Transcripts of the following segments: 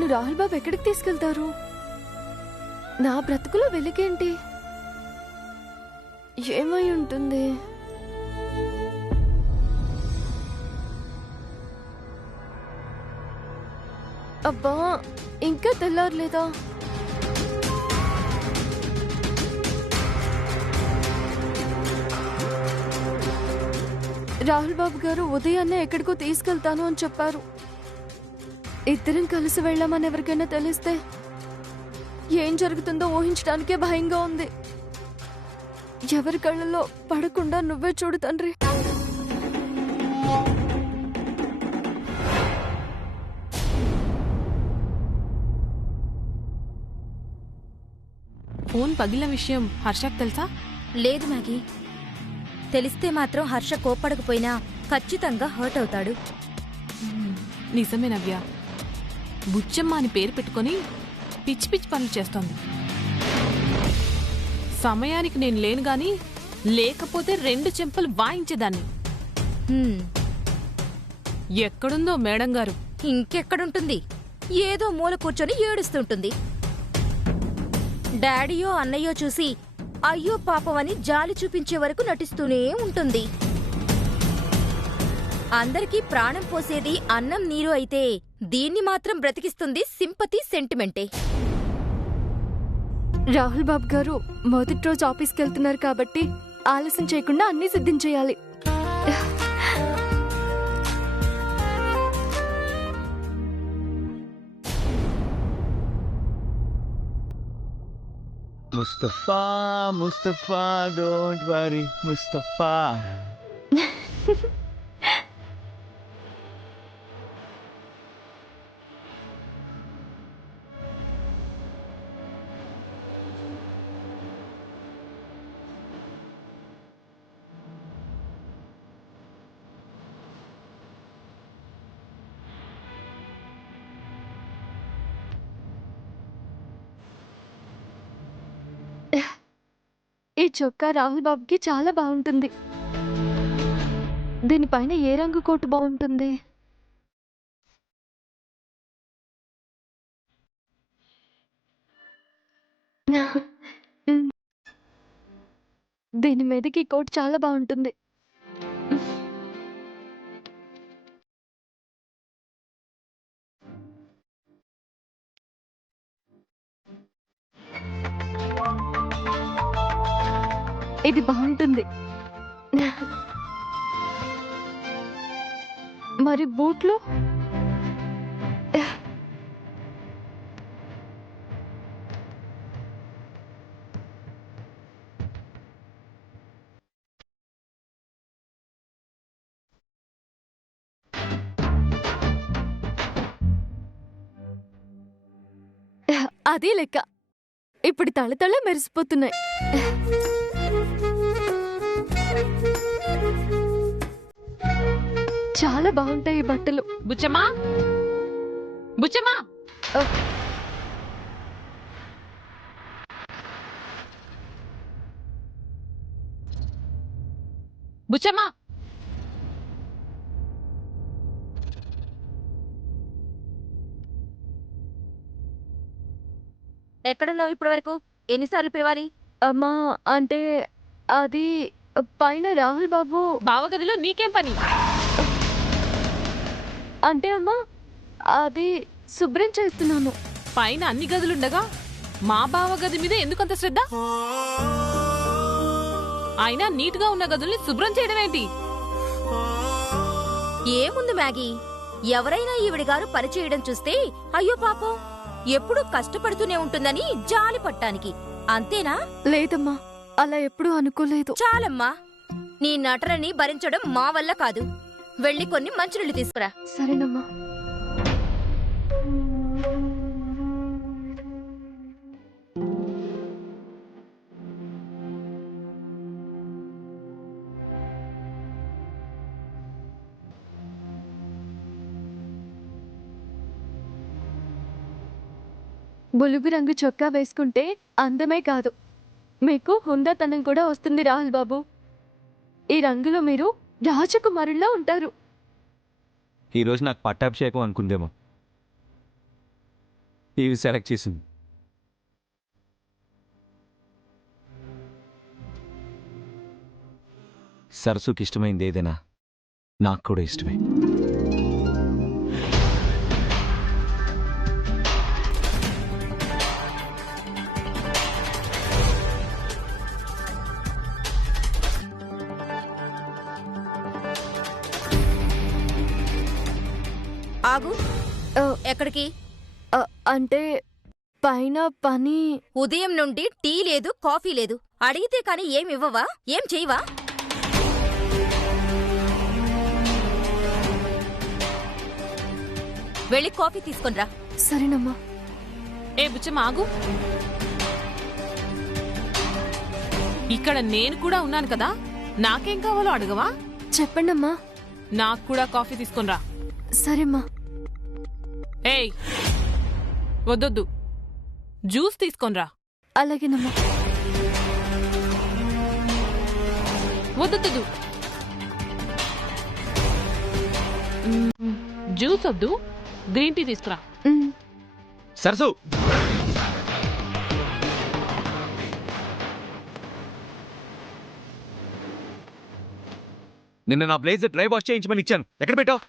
నన్ను రాహుల్ బాబు ఎక్కడికి తీసుకెళ్తారు? నా బ్రతుకులో వెలుగేంటి? ఏమై ఉంటుంది? అబ్బా, ఇంకా తెల్లారలేదా? రాహుల్ బాబు గారు ఉదయాన్నే ఎక్కడికో తీసుకెళ్తాను అని చెప్పారు. ఇద్దరం కలిసి వెళ్ళామని ఎవరికైనా తెలిస్తే ఏం జరుగుతుందో ఊహించడానికే భయంగా ఉంది. ఎవరి కళ్ళలో పడకుండా నువ్వే చూడు తండ్రి. ఫోన్ పగిలిన విషయం హర్షకు తెలుసా? లేదు మ్యాగీ, తెలిస్తే మాత్రం హర్ష కోప్పడకపోయినా ఖచ్చితంగా హర్ట్ అవుతాడు. నిజమే నవ్య, బుచ్చమ్మ అని పేరు పెట్టుకొని పిచ్చి పిచ్చి పనులు చేస్తోంది. సమయానికి నేను లేను గాని లేకపోతే 2 చెంపలు వాయించేదాన్ని. ఎక్కడుందో మేడం గారు? ఇంకెక్కడుంటుంది, ఏదో మూల కూర్చొని ఏడుస్తుంటుంది. డాడీయో అన్నయ్యో చూసి అయ్యో పాపమని జాలి చూపించే వరకు నటిస్తూనే ఉంటుంది. అందరికీ ప్రాణం పోసేది అన్నం నీరు అయితే దీన్ని మాత్రం బ్రతికిస్తుంది సింపతి సెంటిమెంటే. రాహుల్ బాబు గారు మొదటి రోజు ఆఫీస్కి వెళ్తున్నారు కాబట్టి ఆలస్యం చేయకుండా అన్నీ సిద్ధించేయాలి. Mustafa, Mustafa, don't worry, Mustafa. ఈ చొక్కా రాహుల్ బాబుకి చాలా బాగుంటుంది. దీనిపైన ఏ రంగు కోటు బాగుంటుంది? దీని మీదకి ఈ కోట్ చాలా బాగుంటుంది. ఇది బాగుంటుంది. మరి బూట్లు? అదే లెక్క. ఇప్పుడు తళతళ మెరిసిపోతున్నాయి. చాలా బాగుంటాయి ఈ బట్టలు. బుచ్చమ్మా, బుచ్చమ్మా, బుచ్చమ్మా. ఎక్కడున్నావు ఇప్పటి వరకు? ఎన్నిసార్లు పిలవాలి? అమ్మా, అంటే అది పైన రాహుల్ బాబు బావగదిలో నీకేం పని? అంటే అమ్మా, అది శుభ్రం చేస్తున్నాను. పైన అన్ని గదులుండగా మా బావగది మీద ఎందుకంత శ్రద్ధ? అయినా నీట్ గా ఉన్న గదుల్ని శుభ్రం చేయడం ఏంటి? ఏముంది మ్యాగీ, ఎవరైనా ఈవిడి గారు పనిచేయడం చూస్తే అయ్యో పాపం ఎప్పుడూ కష్టపడుతూనే ఉంటుందని జాలి పట్టానికి, అంతేనా? లేదమ్మా, అలా ఎప్పుడూ అనుకోలేదు. చాలమ్మా, నీ నటనని భరించడం మా వల్ల కాదు. వెళ్ళి కొన్ని మంచినీళ్ళు తీసుకురా. సరేనమ్మా. బులుగు రంగు చొక్కా వేసుకుంటే అందమే కాదు, మీకు హుందాతనం కూడా వస్తుంది రాహుల్ బాబు. ఈ రంగులో మీరు రాజకుమారుల్లా ఉంటారు. ఈరోజు నాకు పట్టాభిషేకం అనుకుందేమో. ఇవి సెలెక్ట్ చేసింది. సరస్సుకి ఇష్టమైంది ఏదైనా నాకు కూడా ఇష్టమే. ఆగు. ఆ, ఎక్కడికి? అంటే పైన పని. ఉదయం నుండి టీ లేదు, కాఫీ లేదు. అడిగితే కాని ఏం ఇవ్వవా? ఏం చెయ్యవా? వెళ్ళి కాఫీ తీసుకొనిరా. సరేనమ్మా. ఏ బుచ్చమ్మ ఆగు. ఇక్కడ నేను కూడా ఉన్నాను కదా, నాకేం కావాలో అడగవా? చెప్పండమ్మా. నాకు కూడా కాఫీ తీసుకొనిరా. సరేమ్మా. ఏయ్ వద్దొద్దు, జ్యూస్ తీసుకొనిరా. అలాగేనమ్మా. వద్దొద్దు, జ్యూస్ వద్దు, గ్రీన్ టీ తీసుకురా. సరసు, నిన్న నా బ్లేజర్ డ్రై వాష్ చేయించమని ఇచ్చాను. ఎక్కడ పెట్టావు?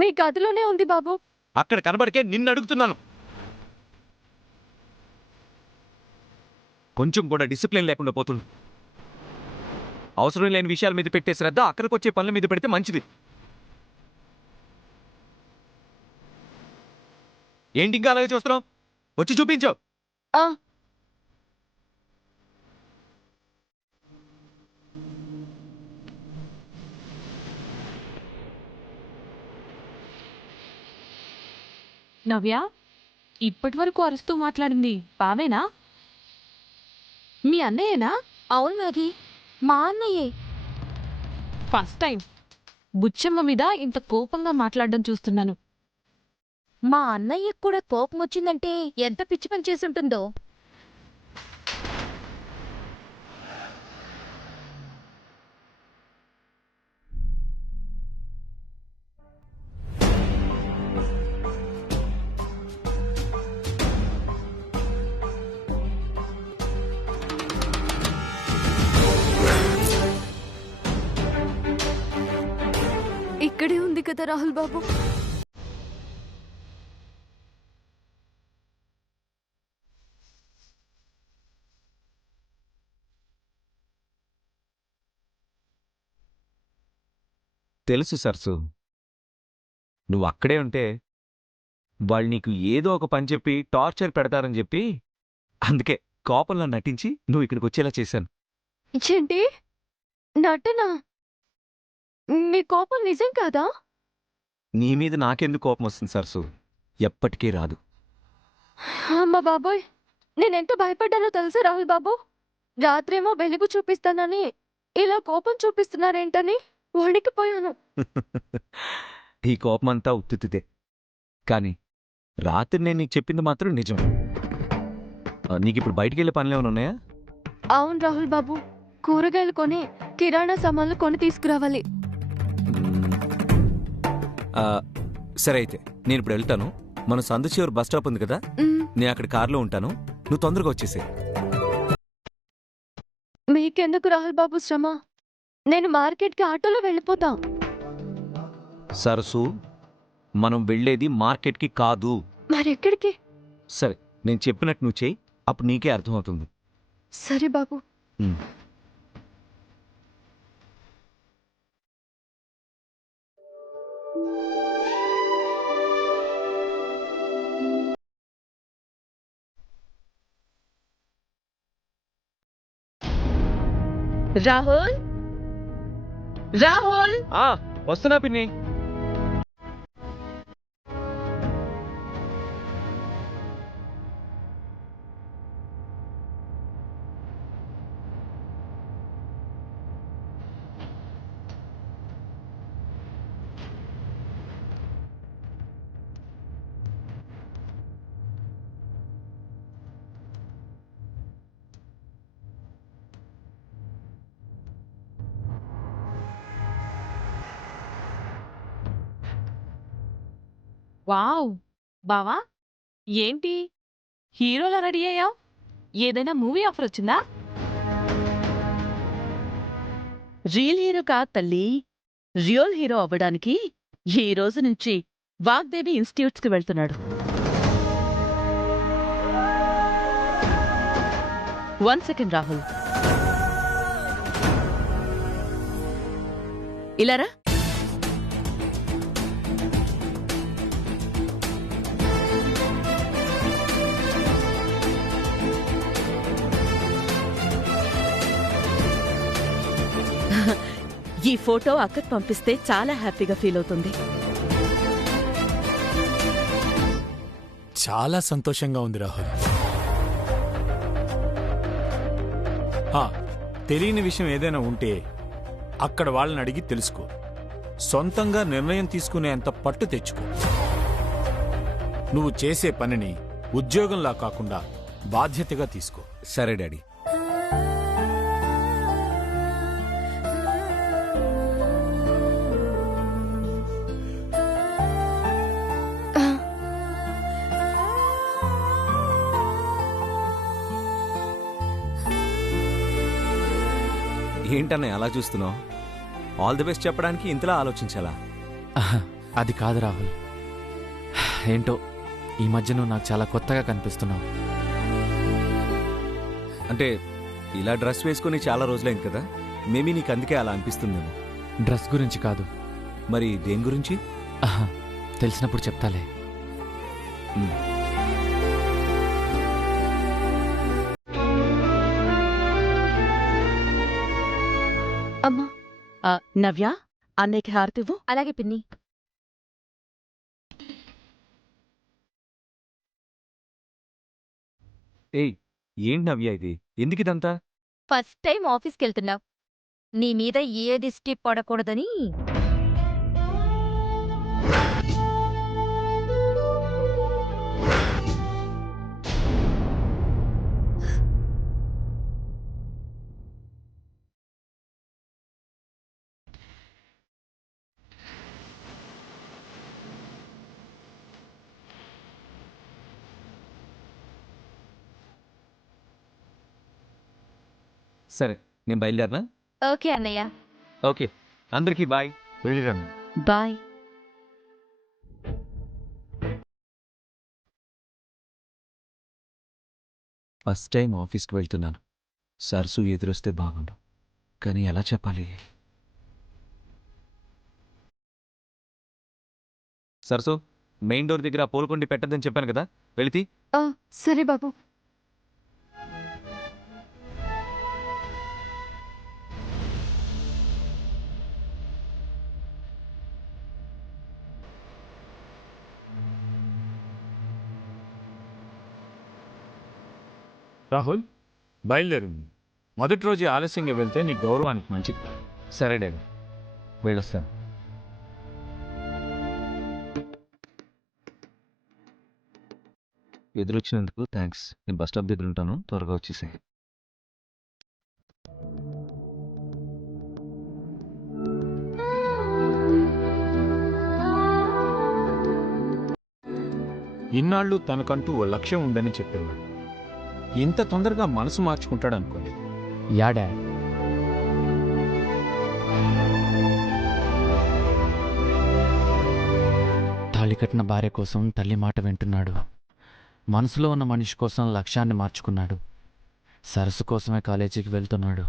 మీ గదిలోనే ఉంది బాబు. అక్కడ కనబడికే నిన్ను అడుగుతున్నాను. కొంచెం కూడా డిసిప్లిన్ లేకుండా పోతుంది. అవసరం లేని విషయాల మీద పెట్టే శ్రద్ధ అక్కడికి వచ్చే పనుల మీద పెడితే మంచిది. ఏంటి ఇంకా అలాగే చూస్తున్నావు? వచ్చి చూపించావు. నవ్య, ఇప్పటి వరకు అరుస్తూ మాట్లాడింది బావేనా? మీ అన్నయ్యేనా? అవును మ్యాగీ, మా అన్నయ్యే. ఫస్ట్ టైం బుచ్చమ్మ మీద ఇంత కోపంగా మాట్లాడడం చూస్తున్నాను. మా అన్నయ్యకు కూడా కోపం వచ్చిందంటే ఎంత పిచ్చి పని చేసుంటుందో. ఇక్కడే ఉంది కదా రాహుల్ బాబు. తెలుసు సరసు, నువ్వు అక్కడే ఉంటే వాళ్ళు నీకు ఏదో ఒక పని చెప్పి టార్చర్ పెడతారని చెప్పి, అందుకే కోపంలో నటించి నువ్వు ఇక్కడికి వచ్చేలా చేశాను. ఏంటి నటనా? మీ కోపం నిజం కాదా? నీ మీద నాకెందుకు కోపం వస్తుంది సరసు? ఎప్పటికీ రాదు. అమ్మ బాబోయ్, నేనెంత భయపడ్డానో తెలుసా రాహుల్ బాబు? రాత్రేమో వెలుగు చూపిస్తానని ఇలా కోపం చూపిస్తున్నారేంటని వణికిపోయాను. ఈ కోపమంతా ఉత్తుతితే, కానీ రాత్రి నేను నీకు చెప్పింది మాత్రం నిజం. నీకిప్పుడు బయటికి వెళ్ళే పనులు ఏమైనా ఉన్నాయా? అవును రాహుల్ బాబు, కూరగాయలు కొని కిరాణా సామాన్లు కొని తీసుకురావాలి. సరే అయితే నేను ఇప్పుడు వెళ్తాను. మన సందుచివరి బస్ స్టాప్ ఉంది కదా, నేను అక్కడ కారులో ఉంటాను. నువ్వు తొందరగా వచ్చేసే. మీకెందుకు రాహుల్ బాబు శ్రమ? నేను మార్కెట్కి ఆటోలో వెళ్ళిపోతా. సరసు, మనం వెళ్ళేది మార్కెట్కి కాదు. మరెక్కడికి? సరే, నేను చెప్పినట్టు నువ్వు చెయ్యి, అప్పుడు నీకే అర్థమవుతుంది. సరే బాబు. రాహుల్, రాహుల్, వస్తున్నా పిన్ని. వావ్, బావా ఏంటి హీరోలా రెడీ అయ్యావు? ఏదైనా మూవీ ఆఫర్ వచ్చిందా? రియల్ హీరో కాదు తల్లి, రియల్ హీరో అవ్వడానికి ఈ రోజు నుంచి వాగ్దేవి ఇన్స్టిట్యూట్స్కి వెళ్తున్నాడు. 1 సెకండ్ రాహుల్, ఇలారా. ఈ ఫోటో అక్కకు పంపిస్తే చాలా హ్యాపీగా ఫీల్ అవుతుంది. చాలా సంతోషంగా ఉంది రాహుల్. తెలియని విషయం ఏదైనా ఉంటే అక్కడ వాళ్ళని అడిగి తెలుసుకో. సొంతంగా నిర్ణయం తీసుకునేంత పట్టు తెచ్చుకో. నువ్వు చేసే పనిని ఉద్యోగంలా కాకుండా బాధ్యతగా తీసుకో. సరే డాడీ. ఏంటన్నా అలా చూస్తున్నావు? ఆల్ ది బెస్ట్ చెప్పడానికి ఇంతలా ఆలోచించాలా? అది కాదు రాహుల్, ఏంటో ఈ మధ్య నువ్వు నాకు చాలా కొత్తగా కనిపిస్తున్నావు. అంటే ఇలా డ్రెస్ వేసుకుని చాలా రోజులైంది కదా, మేబీ నీకు అందుకే అలా అనిపిస్తుందేమో. డ్రెస్ గురించి కాదు. మరి దేని గురించి? తెలిసినప్పుడు చెప్తాలే. అమ్మా. నవ్య, అన్నయ్యకి హారతివ్వు. అలాగే పిన్ని. ఏయ్, ఏంటి నవ్య ఇది? ఎందుకు ఇదంతా? ఫస్ట్ టైం ఆఫీస్కి వెళ్తున్నావు, నీ మీద ఏ దిష్టి పడకూడదని. సరే, నేను బయలుదేరనా? ఓకే అన్నయ్య. ఓకే, అందరికీ బాయ్. వెళ్ళిరాను. బాయ్. ఫస్ట్ టైం ఆఫీస్కి వెళ్తున్నాను. సరసు ఎదురొస్తే బాగుండు, కానీ ఎలా చెప్పాలి? సరసు, మెయిన్ డోర్ దగ్గర పోల్కొండి పెట్టద్దని చెప్పాను కదా, వెళితే. సరే బాబు. రాహుల్, బయలుదేరు. మొదటి రోజు ఆలస్యంగా వెళ్తే నీ గౌరవానికి మంచిది. సరే డాడీ, వెళ్ళొస్తాను. ఎదురొచ్చినందుకు థ్యాంక్స్. నేను బస్ స్టాప్ దగ్గర ఉంటాను, త్వరగా వచ్చేసాయి. ఇన్నాళ్ళు తనకంటూ ఓ లక్ష్యం ఉందని చెప్పేవాడు. ఇంత తొందరగా మనసు మార్చుకుంటాడు అనుకోండి. Yeah dad. తాళి కట్టిన భార్య కోసం తల్లి మాట వింటున్నాడు. మనసులో ఉన్న మనిషి కోసం లక్ష్యాన్ని మార్చుకున్నాడు. సరస్సు కోసమే కాలేజీకి వెళ్తున్నాడు.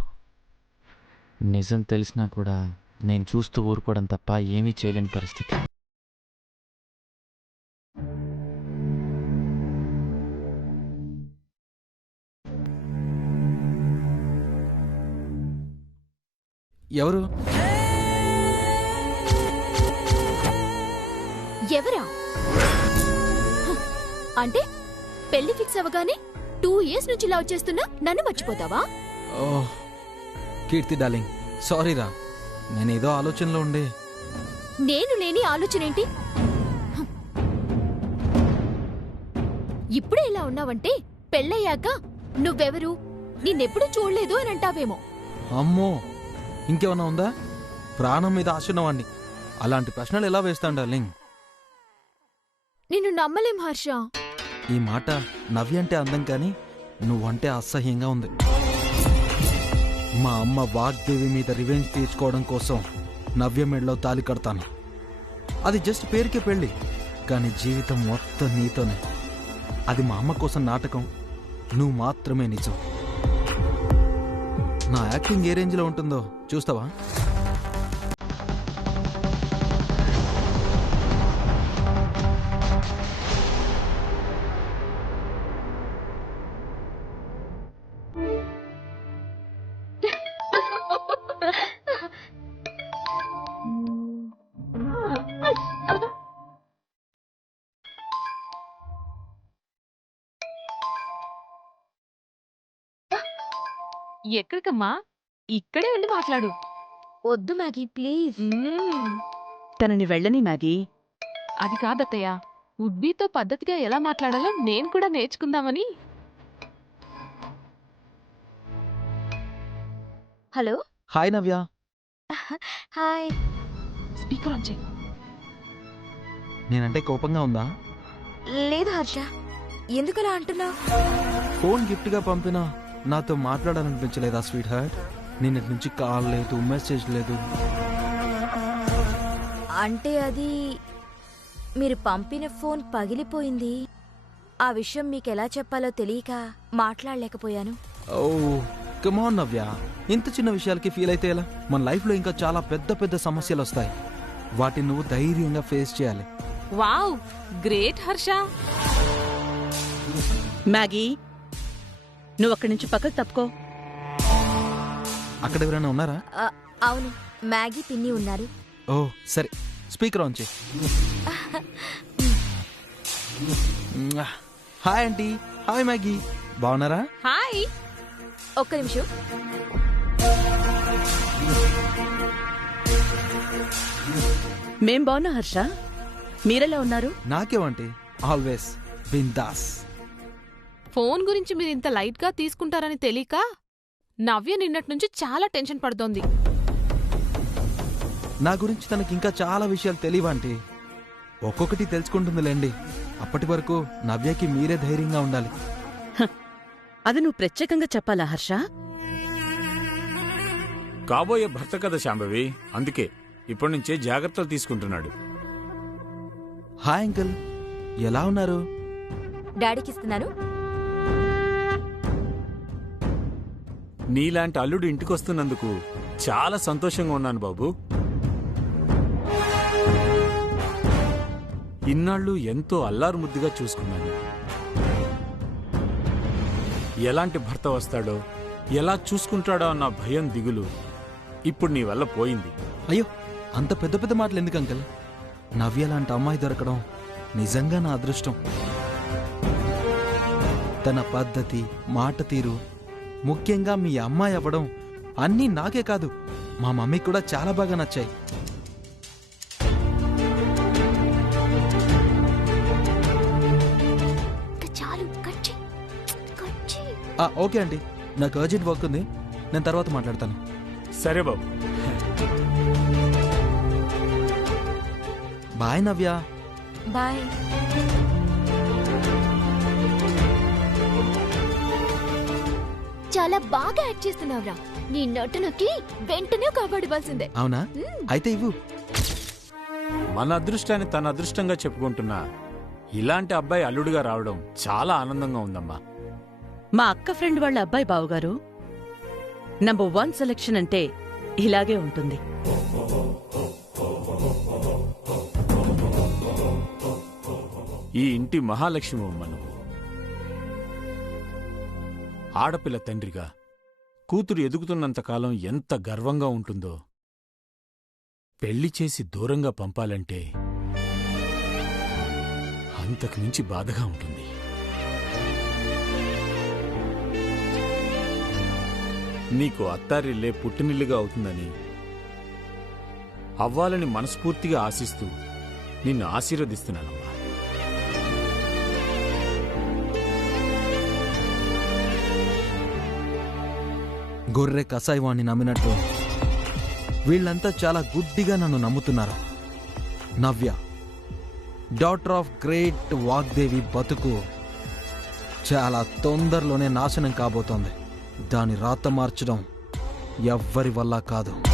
నిజం తెలిసినా కూడా నేను చూస్తూ ఊరుకోవడం తప్ప ఏమీ చేయలేని పరిస్థితి. ఎవరు? ఎవరా? అంటే పెళ్లి ఫిక్స్ అవ్వగానే 2 years నుంచి లవ్ చేస్తున్నా నన్ను మర్చిపోతావా? ఓహ్ కీర్తి డార్లింగ్, సారీ రా, నేనేదో ఆలోచనలో ఉండే. నేను లేని ఆలోచనేంటి? ఇప్పుడే ఇలా ఉన్నావంటే పెళ్ళయ్యాక నువ్వెవరు, నిన్నెప్పుడు చూడలేదు అని అంటావేమో. అమ్మో, ఇంకేమన్నా ఉందా? ప్రాణం మీద ఆశ ఉన్నవాణ్ణి అలాంటి ప్రశ్నలు ఎలా వేస్తాను డార్లింగ్? నిన్ను నమ్మలేం హర్ష. ఈ మాట నవ్య అంటే అందం కానీ నువ్వంటే అసహ్యంగా ఉంది. మా అమ్మ వాగ్దేవి మీద రివెంజ్ తీర్చుకోవడం కోసం నవ్య మెడలో తాలి కడతాను. అది జస్ట్ పేరుకే పెళ్ళి, కానీ జీవితం మొత్తం నీతోనే. అది మా అమ్మ కోసం నాటకం, నువ్వు మాత్రమే నిజం. నా యాక్టింగ్ ఏ రేంజ్లో ఉంటుందో చూస్తావా? ఎక్కడికమ్మా? ఇక్కడే ఉండి మాట్లాడు. వద్దు మ్యాగీ ప్లీజ్. తనని వెళ్ళని మ్యాగీ. అది కాదత్తయ్య, ఉడ్బీతో పద్ధతిగా ఎలా మాట్లాడాలో నేను కూడా నేర్చుకుందామని. Hello. Hi Navya. Hi. Speaker on చేయి. నేనంటే కోపంగా ఉందా? లేదు హర్ష, ఎందుకలా అంటున్నావు? ఫోన్ గిఫ్ట్గా పంపినా నాతో మాట్లాడాలనిపించలేదా స్వీట్ హార్ట్? నిన్నటి నుంచి కాల్ లేదు, మెసేజ్ లేదు. అంటే అది మీరు పంపిన ఫోన్ పగిలిపోయింది. ఆ విషయం మీకెలా చెప్పాలో తెలియక మాట్లాడలేకపోయాను. ఓ కమాన్ నవ్య, ఇంత చిన్న విషయాలకి ఫీల్ అయితే ఎలా? మన లైఫ్లో ఇంకా చాలా పెద్ద పెద్ద సమస్యలు వస్తాయి. వాటిని నువ్వు ధైర్యంగా ఫేస్ చేయాలి. Wow, great Harsha. మ్యాగీ, నువ్వు అక్కడి నుంచి పక్కకు తప్పుకో. అక్కడ ఎవరైనా ఉన్నారా? అవును, మ్యాగీ పిన్ని ఉన్నారు. ఓ సరే, స్పీకర్ ఆన్ చేయి. Hi aunty. హాయ్ మ్యాగీ, బాగున్నారా? హాయ్. ఒక్క నిమిషం. మేం బాగున్నా హర్ష, మీరెలా ఉన్నారు? నాకేమంటే ఆల్వేస్ బిందాస్. ఫోన్ గురించి మీరు ఇంత లైట్ గా తీసుకుంటారని తెలియక నవ్య నిన్నటి నుంచి చాలా టెన్షన్ పడుతోంది. నా గురించి తనకి ఇంకా చాలా విషయాలు తెలియవంటే ఒక్కొక్కటి తెలుసుకుంటుందిలేండి. అప్పటి వరకు నవ్యకి మీరే ధైర్యంగా ఉండాలి. అది నువ్వు ప్రత్యేకంగా చెప్పాలా హర్ష? కాబోయే భర్త కదా శాంభవి, అందుకే ఇప్పటి నుంచే జాగ్రత్తలు తీసుకుంటున్నాడు. హాయ్ అంకుల్, ఎలా ఉన్నారు? డాడీకి ఇస్తున్నాను. నీలాంటి అల్లుడు ఇంటికొస్తున్నందుకు చాలా సంతోషంగా ఉన్నాను బాబు. ఇన్నాళ్ళు ఎంతో అల్లారు ముద్దుగా చూసుకున్నాను. ఎలాంటి భర్త వస్తాడో, ఎలా చూసుకుంటాడో అన్న భయం దిగులు ఇప్పుడు నీ వల్ల పోయింది. అయ్యో, అంత పెద్ద పెద్ద మాటలు ఎందుకు అంకుల్? నవ్య లాంటి అమ్మాయి దొరకడం నిజంగా నా అదృష్టం. తన పద్ధతి, మాట తీరు, ముఖ్యంగా మీ అమ్మాయి అవ్వడం అన్నీ నాకే కాదు మా మమ్మీకి కూడా చాలా బాగా నచ్చాయి. ఓకే అండి, నాకు అర్జెంట్ వర్క్ ఉంది, నేను తర్వాత మాట్లాడతాను. సరే బాబు. బాయ్ నవ్య. బాయ్. చాలా బాగా యాక్ట్ చేస్తున్నావురా. నీ నటనకి వెంటనే కాపాడివ్వాల్సిందే. అవునా? అయితే ఇవ్వు. మన అదృష్టాన్ని తన అదృష్టంగా చెప్పుకుంటున్నా ఇలాంటి అబ్బాయి అల్లుడుగా రావడం చాలా ఆనందంగా ఉందమ్మా. మా అక్క ఫ్రెండ్ వాళ్ళ అబ్బాయి బావుగారు, నంబర్ 1 సెలెక్షన్ అంటే ఇలాగే ఉంటుంది. ఈ ఇంటి మహాలక్ష్మి అమ్మ నువ్వు. ఆడపిల్ల తండ్రిగా కూతురు ఎదుగుతున్నంతకాలం ఎంత గర్వంగా ఉంటుందో పెళ్లి చేసి దూరంగా పంపాలంటే అంతకు మించి బాధగా ఉంటుంది. నీకు అత్తారిల్లే పుట్టినిల్లుగా అవుతుందని, అవ్వాలని మనస్ఫూర్తిగా ఆశిస్తూ నిన్ను ఆశీర్వదిస్తున్నానమ్మా. గొర్రె కసాయివాణ్ణి నమ్మినట్టు వీళ్ళంతా చాలా గుడ్డిగా నన్ను నమ్ముతున్నారు. నవ్య డాటర్ ఆఫ్ గ్రేట్ వాగ్దేవి బతుకు చాలా తొందరలోనే నాశనం కాబోతోంది. దాని రాత మార్చడం ఎవ్వరి వల్ల కాదు.